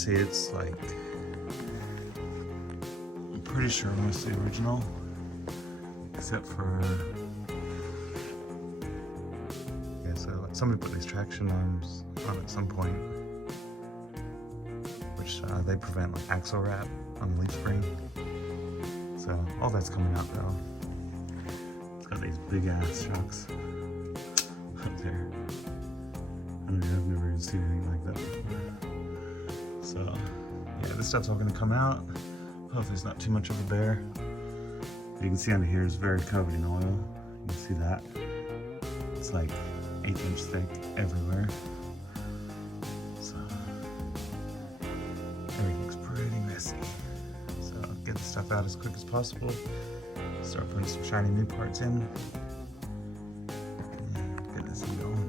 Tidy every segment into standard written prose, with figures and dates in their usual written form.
see it's like, I'm pretty sure mostly original, except for, yeah, so somebody put these traction arms on at some point, which they prevent like axle wrap on the leaf spring. So all that's coming out though. It's got these big ass shocks up there. I don't know, I've never even seen anything like that before. So yeah, this stuff's all gonna come out. Hopefully it's not too much of a bear. You can see under here is very covered in oil. You can see that. It's like 1/8 inch thick everywhere. So everything's pretty messy. So get the stuff out as quick as possible. Start putting some shiny new parts in. And get this thing going.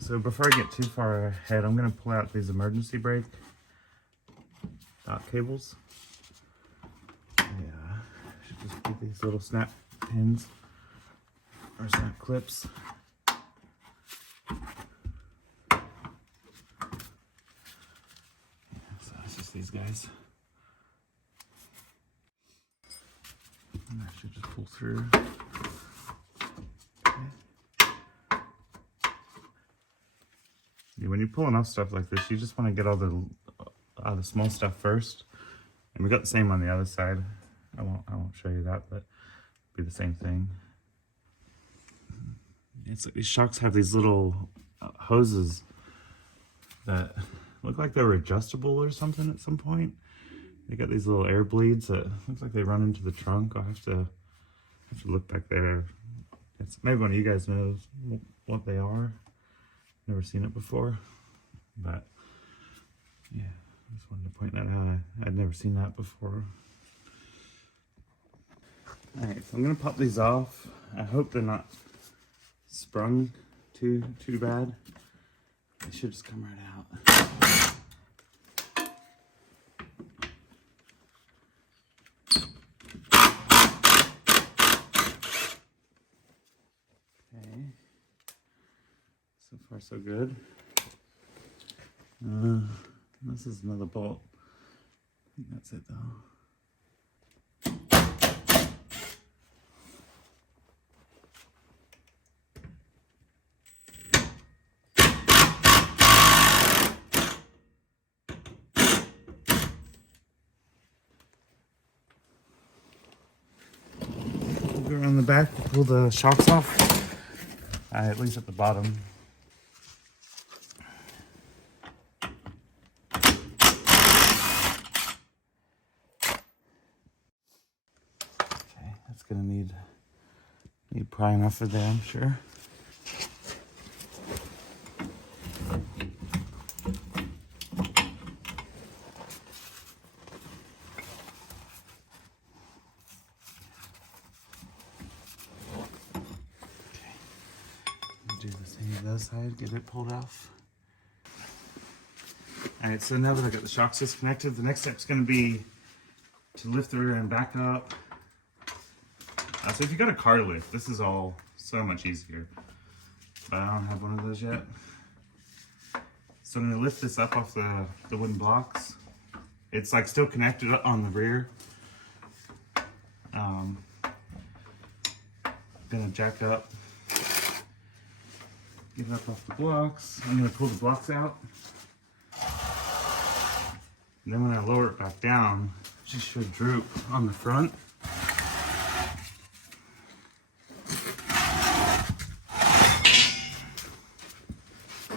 So before I get too far ahead, I'm going to pull out these emergency brake dot cables. Yeah, should just get these little snap pins or snap clips. Yeah, so it's just these guys. And I should just pull through. When you're pulling off stuff like this, you just want to get all the small stuff first. And we got the same on the other side. I won't show you that, but it'll be the same thing. It's like these shocks have these little hoses that look like they were adjustable or something at some point. They got these little air bleeds that looks like they run into the trunk. I'll have to look back there. Maybe one of you guys knows what they are. Never seen it before, but yeah, I just wanted to point that out. I'd never seen that before. All right, so I'm gonna pop these off. I hope they're not sprung too bad. They should just come right out. So far so good. This is another bolt. I think that's it though. We'll go around the back, pull the shocks off. At least at the bottom. Gonna need prying off of there, I'm sure. Do the same to that side, get it pulled off. Alright, so now that I got the shocks disconnected, the next step's gonna be to lift the rear end back up. So if you got a car lift, this is all so much easier. But I don't have one of those yet. So I'm gonna lift this up off the wooden blocks. It's like still connected on the rear. Gonna jack up, get it up off the blocks. I'm gonna pull the blocks out. And then when I lower it back down, it just should droop on the front.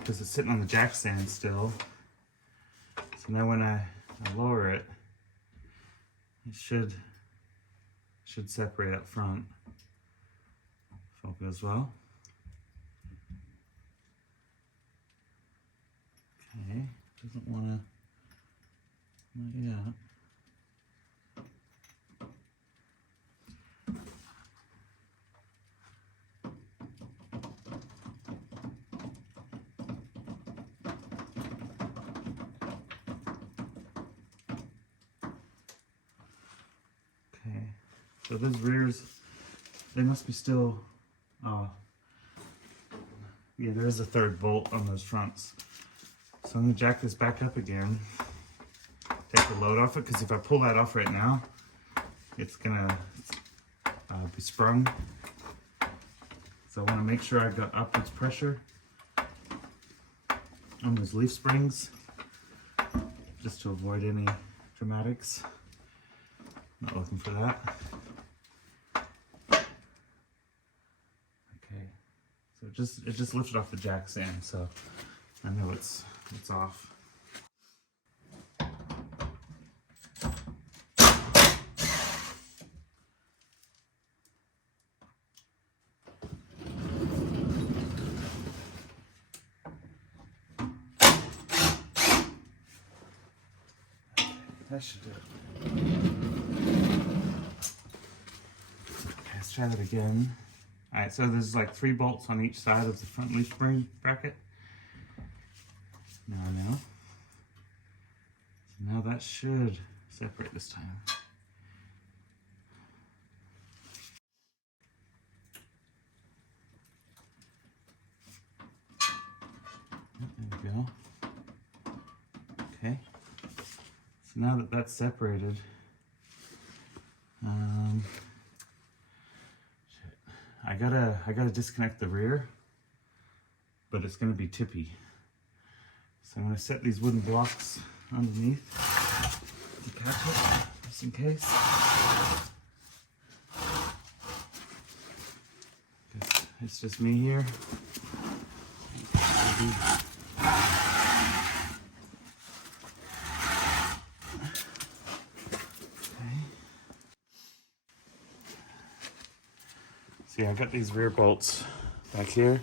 Because it's sitting on the jack stand still. So now when I lower it, it should should separate up front if all goes well. Okay, doesn't want to, not yet. Okay, so those rears, they must be still, yeah, there is a third bolt on those fronts. So I'm going to jack this back up again, take the load off it, because if I pull that off right now, it's going to be sprung. So I want to make sure I've got upwards pressure on those leaf springs, just to avoid any dramatics. Not looking for that. Okay, so it just lifted off the jack stand, so I know it's off. That should do it. Okay, let's try that again. Alright, so there's like 3 bolts on each side of the front leaf spring bracket. Now I know. So now that should separate this time. There we go. Okay. So now that that's separated, I gotta disconnect the rear, but it's gonna be tippy. So I'm gonna set these wooden blocks underneath to catch it, just in case. It's just me here. See, I've got these rear bolts back here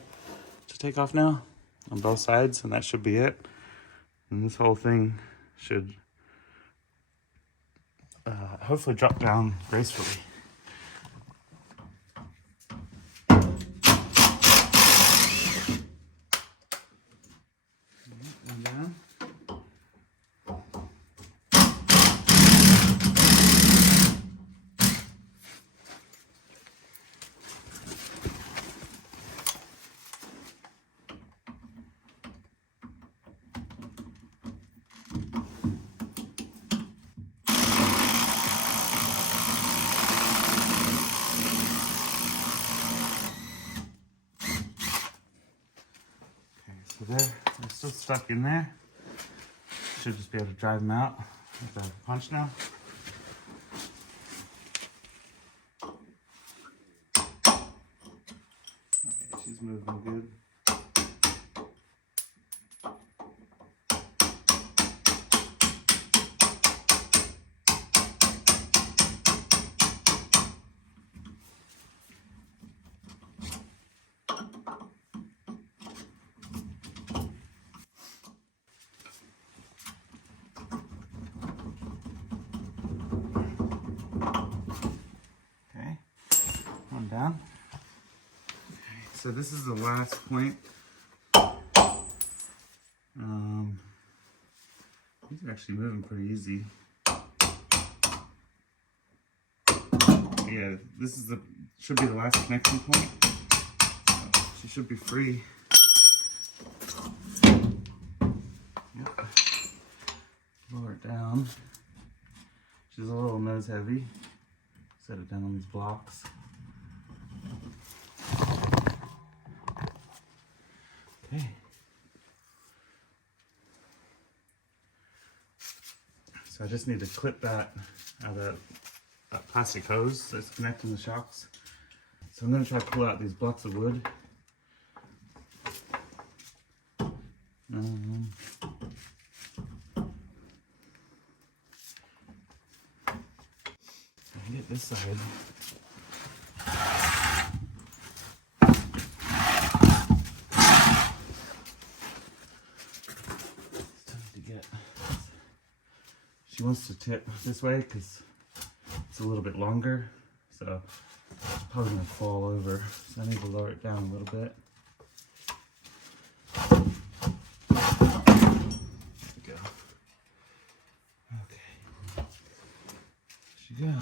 to take off now on both sides, and that should be it. And this whole thing should hopefully drop down gracefully. And down. So they're still stuck in there. Should just be able to drive them out with a punch now. Okay, she's moving good. Down. Okay, so this is the last point. These are actually moving pretty easy. Yeah, this is should be the last connection point. So she should be free. Yep. Lower it down. She's a little nose heavy. Set it down on these blocks. Okay. So I just need to clip that out of that plastic hose that's connecting the shocks. So I'm going to try to pull out these blocks of wood. Yeah. get this side. It's time to get. She wants to tip this way because it's a little bit longer, so it's probably gonna fall over. So I need to lower it down a little bit. There we go. Okay. She goes.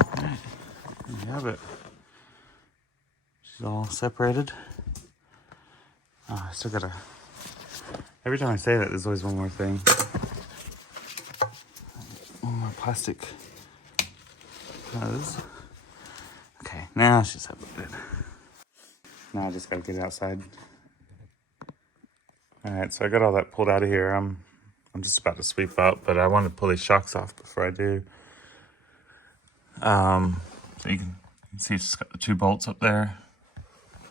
Alright, there you have it. She's all separated. Oh, I still gotta. Every time I say that, there's always one more thing. One more plastic. Okay, now she's separated. Now I just gotta get it outside. Alright, so I got all that pulled out of here. I'm just about to sweep up, but I want to pull these shocks off before I do. So you can see it's just got the 2 bolts up there.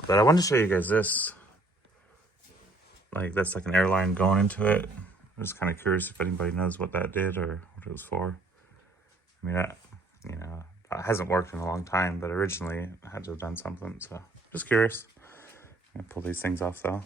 But I wanted to show you guys this. Like, that's like an airline going into it. I'm just kind of curious if anybody knows what that did or what it was for. I mean, that, you know, it hasn't worked in a long time, but originally it had to have done something. So just curious. I'm gonna pull these things off though.